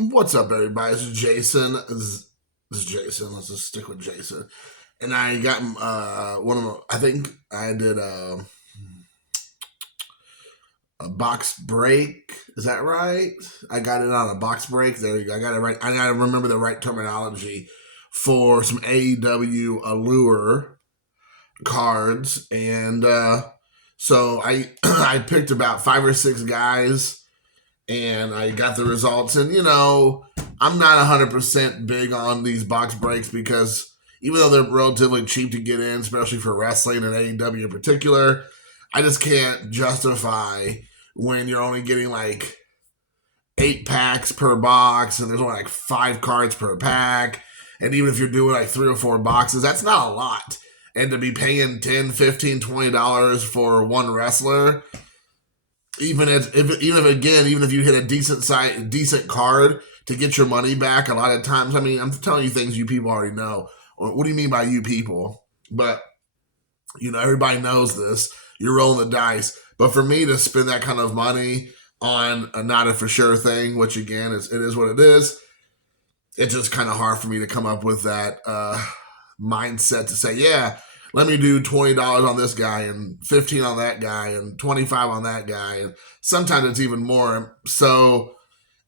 What's up, everybody? This is Jason. This is Jason. Let's just stick with Jason. And I got one of my, I think I did a box break. Is that right? I got it on a box break. There you go. I got it right. I got to remember the right terminology for some AEW Allure cards. And so I I picked about 5 or 6 guys and I got the results. And, I'm not 100% big on these box breaks because even though they're relatively cheap to get in, especially for wrestling and AEW in particular, I just can't justify when you're only getting like 8 packs per box and there's only like 5 cards per pack. And even if you're doing like 3 or 4 boxes, that's not a lot. And to be paying $10, $15, $20 for one wrestler, even if you hit a decent card to get your money back, a lot of times, I mean, I'm telling you things you people already know. What do you mean by you people? But everybody knows this. You're rolling the dice. But for me to spend that kind of money on a not a for sure thing, which again it is what it is, it's just kind of hard for me to come up with that mindset to say, yeah, let me do $20 on this guy and $15 on that guy and $25 on that guy. And sometimes it's even more. So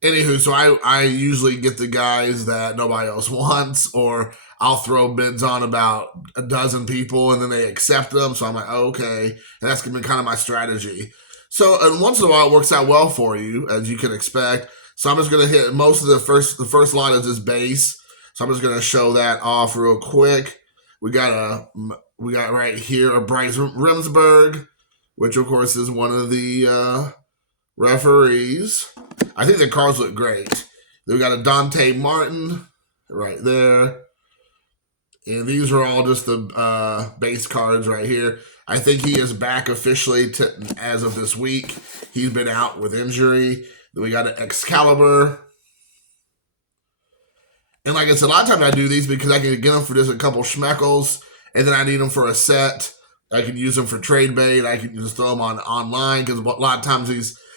anywho, so I usually get the guys that nobody else wants, or I'll throw bids on about a dozen people and then they accept them. So I'm like, oh, okay. And that's been kind of my strategy. So and once in a while it works out well for you, as you can expect. So I'm just going to hit most of the first line is this base. So I'm just going to show that off real quick. We got right here a Bryce Remsburg, which of course is one of the referees. I think the cards look great. Then we got a Dante Martin right there. And these are all just the base cards right here. I think he is back officially as of this week. He's been out with injury. Then we got an Excalibur. And like I said, a lot of times I do these because I can get them for just a couple schmeckles, and then I need them for a set. I can use them for trade bait. I can just throw them online because a lot of times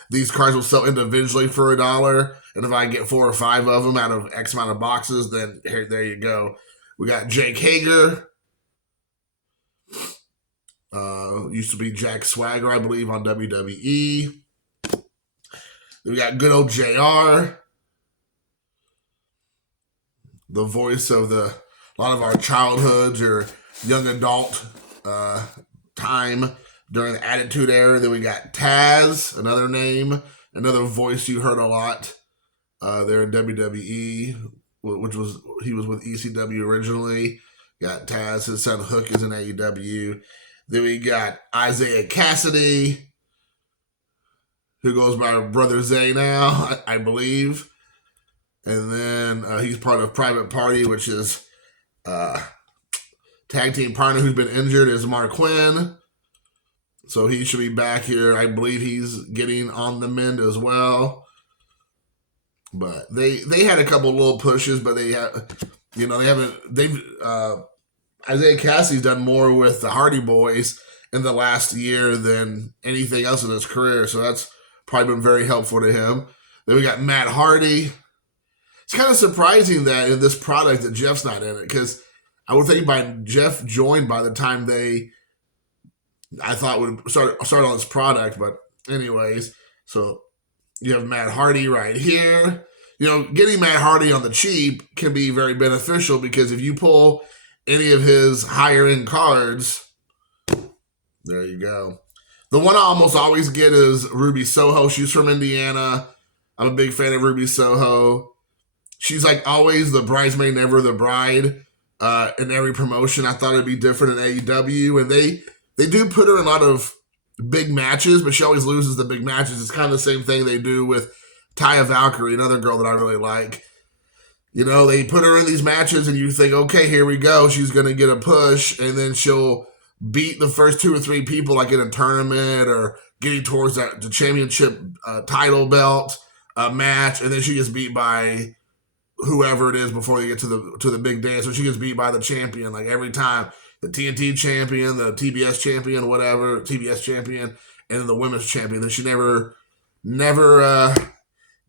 these cards will sell individually for $1. And if I get 4 or 5 of them out of X amount of boxes, then there you go. We got Jake Hager. Used to be Jack Swagger, I believe, on WWE. Then we got good old JR. The voice of a lot of our childhoods or young adult time during the Attitude Era. Then we got Taz, another name, another voice you heard a lot there in WWE, he was with ECW originally. Got Taz, his son Hook is in AEW. Then we got Isaiah Cassidy, who goes by Brother Zay now, I believe. And then he's part of Private Party, which is tag team partner who's been injured is Mark Quinn. So he should be back here. I believe he's getting on the mend as well. But they had a couple little pushes, but Isaiah Cassidy's done more with the Hardy Boys in the last year than anything else in his career. So that's probably been very helpful to him. Then we got Matt Hardy. It's kind of surprising that in this product that Jeff's not in it, because I would think by Jeff joined by the time I thought would start on this product. But anyways, so you have Matt Hardy right here. Getting Matt Hardy on the cheap can be very beneficial because if you pull any of his higher end cards, there you go. The one I almost always get is Ruby Soho. She's from Indiana. I'm a big fan of Ruby Soho. She's like always the bridesmaid, never the bride in every promotion. I thought it'd be different in AEW. And they do put her in a lot of big matches, but she always loses the big matches. It's kind of the same thing they do with Taya Valkyrie, another girl that I really like. They put her in these matches and you think, okay, here we go. She's going to get a push, and then she'll beat the first 2 or 3 people like in a tournament or getting towards the championship title belt match, and then she gets beat by whoever it is before they get to the big dance. So she gets beat by the champion like every time. The TNT champion, the TBS champion, whatever, TBS champion, and then the women's champion. Then she never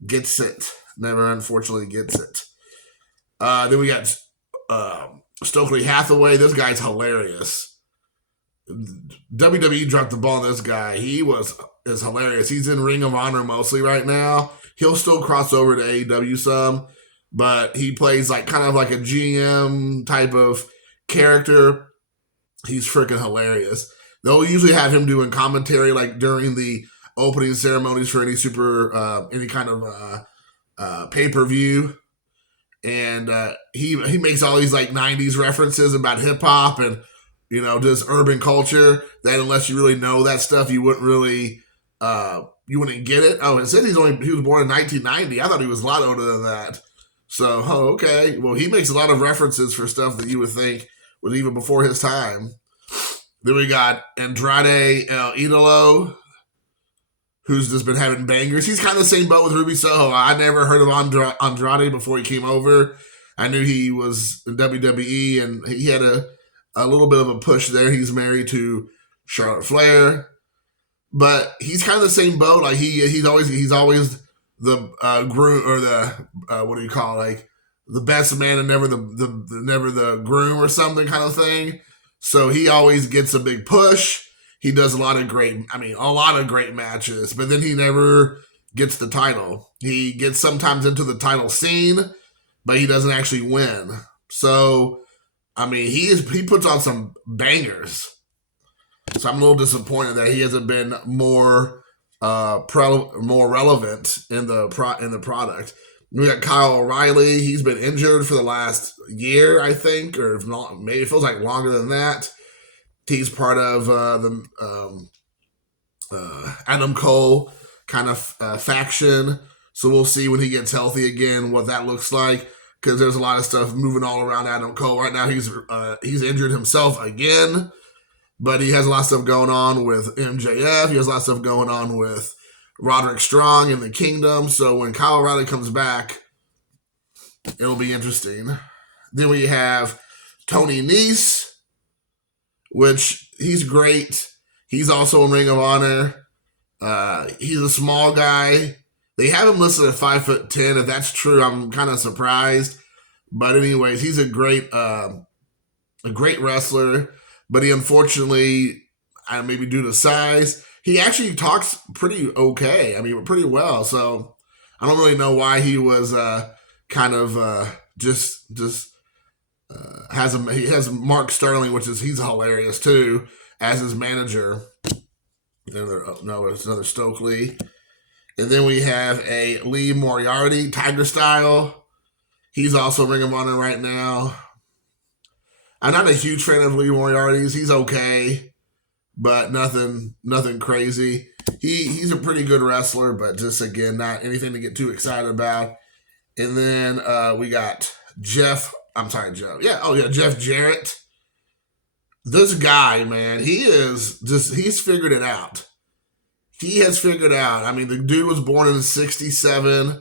gets it. Never unfortunately gets it. Then we got Stokely Hathaway. This guy's hilarious. WWE dropped the ball on this guy. He is hilarious. He's in Ring of Honor mostly right now. He'll still cross over to AEW some, but he plays like kind of like a GM type of character. He's freaking hilarious. They'll usually have him doing commentary like during the opening ceremonies for any kind of pay-per-view. And he makes all these like 90s references about hip hop and just urban culture that unless you really know that stuff, you wouldn't really you wouldn't get it. Oh, it said he was born in 1990. I thought he was a lot older than that. So, okay. Well, he makes a lot of references for stuff that you would think was even before his time. Then we got Andrade El Idolo, who's just been having bangers. He's kind of the same boat with Ruby Soho. I never heard of Andrade before he came over. I knew he was in WWE, and he had a little bit of a push there. He's married to Charlotte Flair, but he's kind of the same boat. Like he's always the groom, or the what do you call it? Like the best man and never the groom or something kind of thing. So he always gets a big push. He does a lot of great matches, but then he never gets the title. He gets sometimes into the title scene, but he doesn't actually win. So, he puts on some bangers. So I'm a little disappointed that he hasn't been more relevant in the product. We got Kyle O'Reilly. He's been injured for the last year, I think, or if not, maybe it feels like longer than that. He's part of the Adam Cole kind of faction. So we'll see when he gets healthy again what that looks like, because there's a lot of stuff moving all around Adam Cole. Right now he's injured himself again, but he has a lot of stuff going on with MJF. He has a lot of stuff going on with Roderick Strong in the Kingdom. So when Kyle O'Reilly comes back, it'll be interesting. Then we have Tony Nese, which he's great. He's also in Ring of Honor. He's a small guy. They have him listed at 5'10". If that's true, I'm kind of surprised. But anyways, he's a great wrestler. But he unfortunately, maybe due to size, he actually talks pretty okay. Pretty well. So I don't really know why he was he has Mark Sterling, he's hilarious too, as his manager. It's another Stokely. And then we have a Lee Moriarty, Tiger Style. He's also Ring of Honor right now. I'm not a huge fan of Lee Moriarty's. He's okay, but nothing crazy. He's a pretty good wrestler, but just again, not anything to get too excited about. And then we got Jeff Jarrett. This guy, man, he's figured it out. He has figured out. The dude was born in 1967.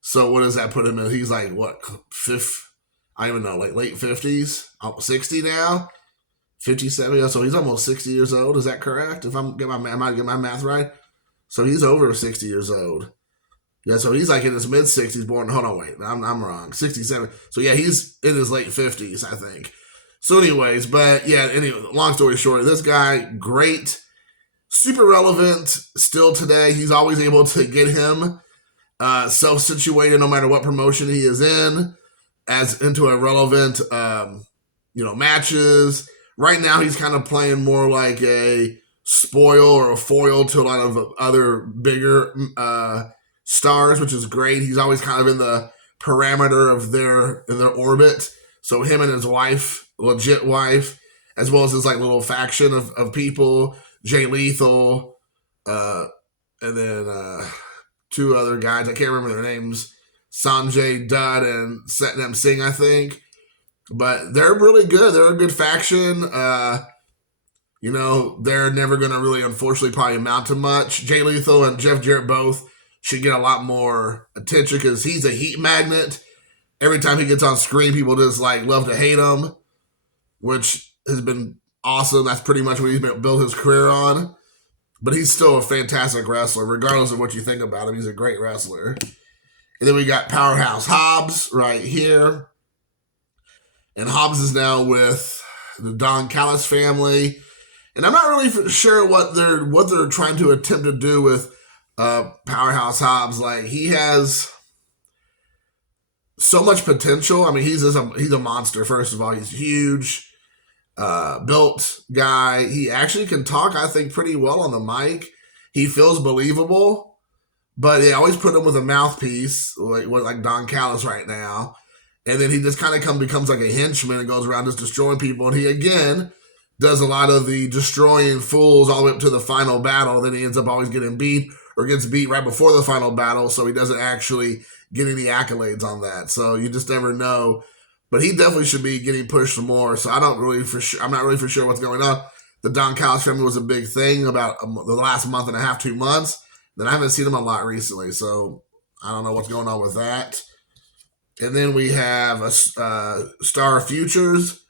So what does that put him in? He's like, what, fifth? I don't even know, like late 50s? 60 now? 57. So he's almost 60 years old. Is that correct? If I might get my math right. So he's over 60 years old. Yeah, so he's like in his mid-60s, born. Hold on, wait. I'm wrong. 67. So yeah, he's in his late 50s, I think. So anyways, but yeah, long story short, this guy, great, super relevant still today. He's always able to get him self-situated no matter what promotion he is in, as into a relevant, matches. Right now, he's kind of playing more like a spoil or a foil to a lot of other bigger stars, which is great. He's always kind of in the parameter of their orbit. So him and his wife, legit wife, as well as his like little faction of people, Jay Lethal, and then two other guys. I can't remember their names. Sanjay Dutt and Satnam Singh, I think. But they're really good. They're a good faction. They're never going to really, unfortunately, probably amount to much. Jay Lethal and Jeff Jarrett both should get a lot more attention because he's a heat magnet. Every time he gets on screen, people just like love to hate him, which has been awesome. That's pretty much what he's built his career on. But he's still a fantastic wrestler, regardless of what you think about him. He's a great wrestler. And then we got Powerhouse Hobbs right here. And Hobbs is now with the Don Callis family. And I'm not really sure what they're trying to attempt to do with Powerhouse Hobbs. Like, he has so much potential. I mean, he's a monster. First of all, he's huge, built guy. He actually can talk, I think, pretty well on the mic. He feels believable, but they always put him with a mouthpiece, like Don Callis right now. And then he just kind of becomes like a henchman and goes around just destroying people. And he, again, does a lot of the destroying fools all the way up to the final battle. Then he ends up always getting beat or gets beat right before the final battle, so he doesn't actually get any accolades on that. So you just never know. But he definitely should be getting pushed more. So I'm not really for sure what's going on. The Don Callis family was a big thing about the last month and a half, 2 months. Then I haven't seen him a lot recently, so I don't know what's going on with that. And then we have a Star Futures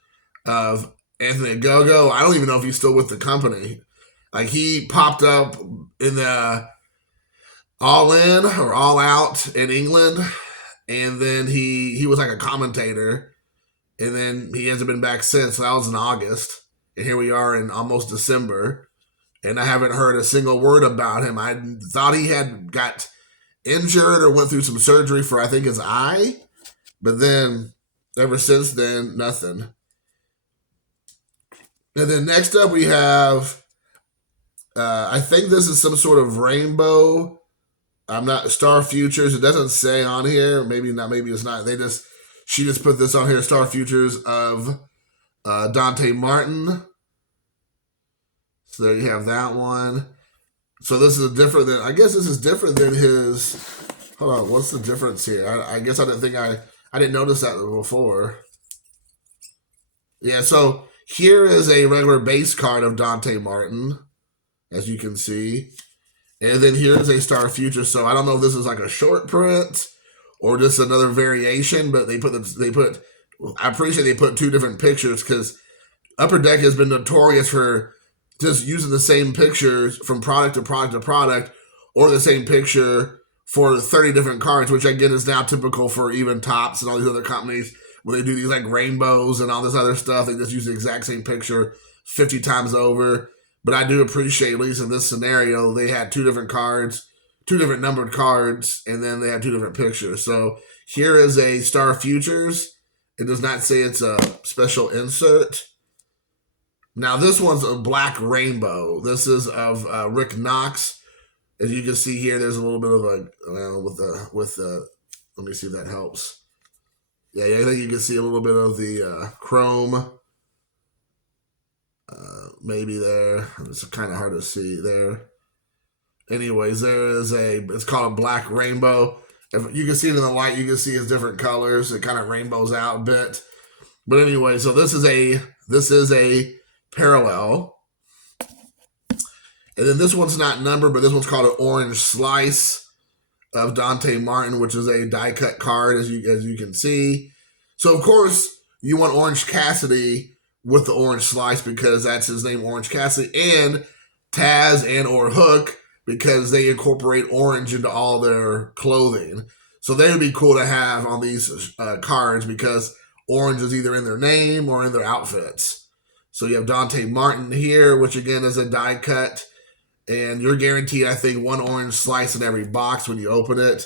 of Anthony Ogogo. I don't even know if he's still with the company. Like, he popped up in the All In or All Out in England, and then he was like a commentator, and then he hasn't been back since. So that was in August, and here we are in almost December, and I haven't heard a single word about him. I thought he had got injured or went through some surgery for, I think, his eye, but then ever since then, nothing. And then next up we have, I think this is some sort of rainbow. I'm not Star Futures. It doesn't say on here. Maybe not. Maybe it's not. She just put this on here. Star Futures of Dante Martin. So there you have that one. So this is different than. I guess this is different than his. Hold on. What's the difference here? I guess I didn't notice that before. Yeah. So here is a regular base card of Dante Martin, as you can see. And then here's a Star Future. So I don't know if this is like a short print or just another variation, but I'm pretty sure they put two different pictures, because Upper Deck has been notorious for just using the same pictures from product to product to product, or the same picture for 30 different cards, which again is now typical for even Topps and all these other companies, where they do these like rainbows and all this other stuff. They just use the exact same picture 50 times over. But I do appreciate, at least in this scenario, they had two different cards, two different numbered cards, and then they had two different pictures. So here is a Star Futures. It does not say it's a special insert. Now this one's a black rainbow. This is of Rick Knox. As you can see here, there's a little bit of let me see if that helps. Yeah, I think you can see a little bit of the chrome. Maybe there. It's kind of hard to see there. Anyways, it's called a black rainbow. If you can see it in the light, you can see it's different colors. It kind of rainbows out a bit. But anyway, so this is a parallel. And then this one's not numbered, but this one's called an orange slice of Dante Martin, which is a die cut card, as you can see. So of course you want Orange Cassidy with the orange slice, because that's his name, Orange Cassidy, and Taz and or Hook, because they incorporate orange into all their clothing. So they would be cool to have on these cards, because orange is either in their name or in their outfits. So you have Dante Martin here, which again is a die cut, and you're guaranteed, I think, one orange slice in every box when you open it.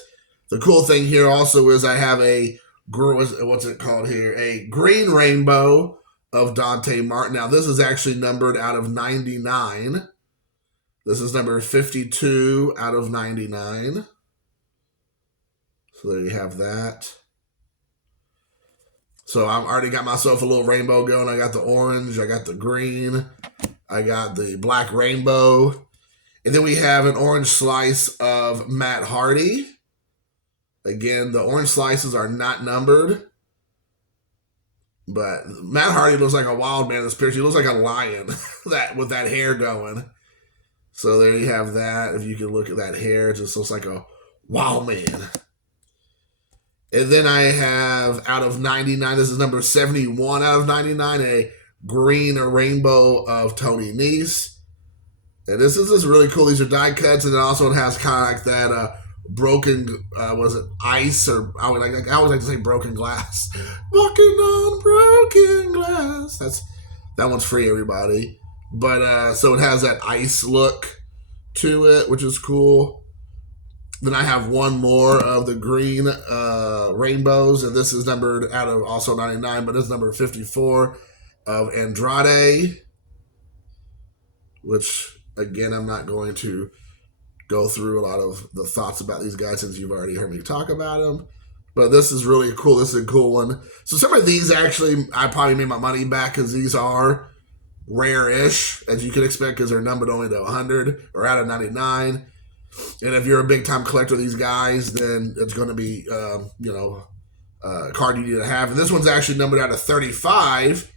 The cool thing here also is I have a green rainbow of Dante Martin. Now this is actually numbered out of 99. This is number 52 out of 99. So there you have that. So I've already got myself a little rainbow going. I got the orange, I got the green, I got the black rainbow. And then we have an orange slice of Matt Hardy. Again, the orange slices are not numbered. But Matt Hardy looks like a wild man in this picture. He looks like a lion with that hair going. So there you have that. If you can look at that hair, it just looks like a wild man. And then I have, out of 99, this is number 71 out of 99, a green or rainbow of Tony Nese. And this is just really cool. These are die cuts, and it also has kind of like that broken, was it ice, or I always like to say broken glass. Walking on broken glass. That one's free, everybody. But so it has that ice look to it, which is cool. Then I have one more of the green rainbows, and this is numbered out of also 99, but it's number 54 of Andrade, which again, I'm not going to go through a lot of the thoughts about these guys since you've already heard me talk about them. But this is really cool. This is a cool one. So some of these actually, I probably made my money back because these are rare-ish, as you can expect, because they're numbered only to 100 or out of 99. And if you're a big-time collector of these guys, then it's going to be, a card you need to have. And this one's actually numbered out of 35.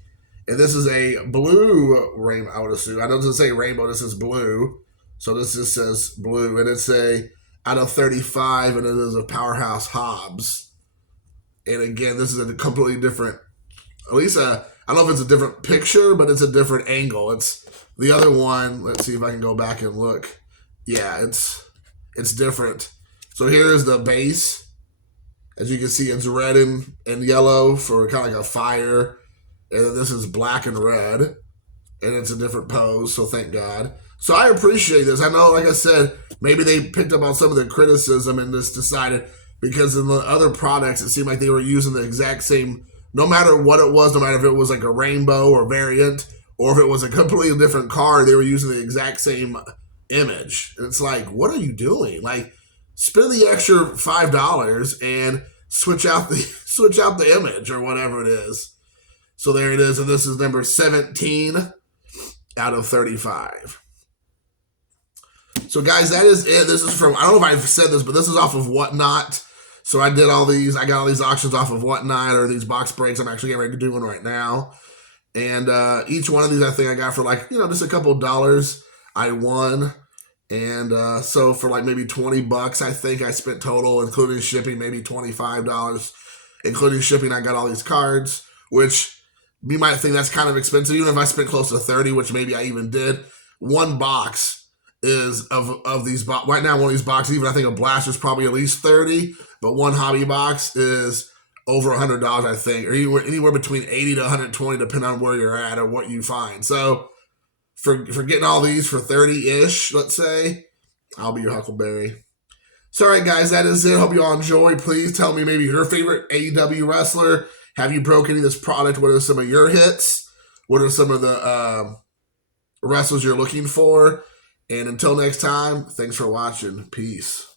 And this is a blue rainbow, I would assume. I don't just say rainbow, this is blue. So this just says blue. And it's a out of 35, and it is a Powerhouse Hobbs. And again, this is a completely different, at least I don't know if it's a different picture, but it's a different angle. It's the other one. Let's see if I can go back and look. Yeah, it's different. So here is the base. As you can see, it's red and yellow for kind of like a fire. And then this is black and red. And it's a different pose, so thank God. So I appreciate this. I know, like I said, maybe they picked up on some of the criticism and just decided, because in the other products, it seemed like they were using the exact same, no matter what it was, no matter if it was like a rainbow or variant, or if it was a completely different card, they were using the exact same image. And it's like, what are you doing? Like, spend the extra $5 and switch out the image or whatever it is. So there it is, and this is number 17 out of 35. So guys, that is it. This is from, I don't know if I've said this, but this is off of Whatnot. So I got all these auctions off of Whatnot, or these box breaks. I'm actually getting ready to do one right now. And each one of these I think I got for like, just a couple dollars. I won. And so for like maybe $20, I think I spent total, including shipping, maybe $25. Including shipping, I got all these cards, which you might think that's kind of expensive. Even if I spent close to 30, which maybe I even did. One box is of these right now, one of these boxes, even I think a blast is probably at least 30, but one hobby box is over $100, I think, or anywhere between 80 to 120, depending on where you're at or what you find. So for getting all these for 30-ish, let's say, I'll be your Huckleberry. So, all right, guys, that is it. Hope you all enjoy. Please tell me maybe your favorite AEW wrestler. Have you broke any of this product? What are some of your hits? What are some of the wrestlers you're looking for? And until next time, thanks for watching. Peace.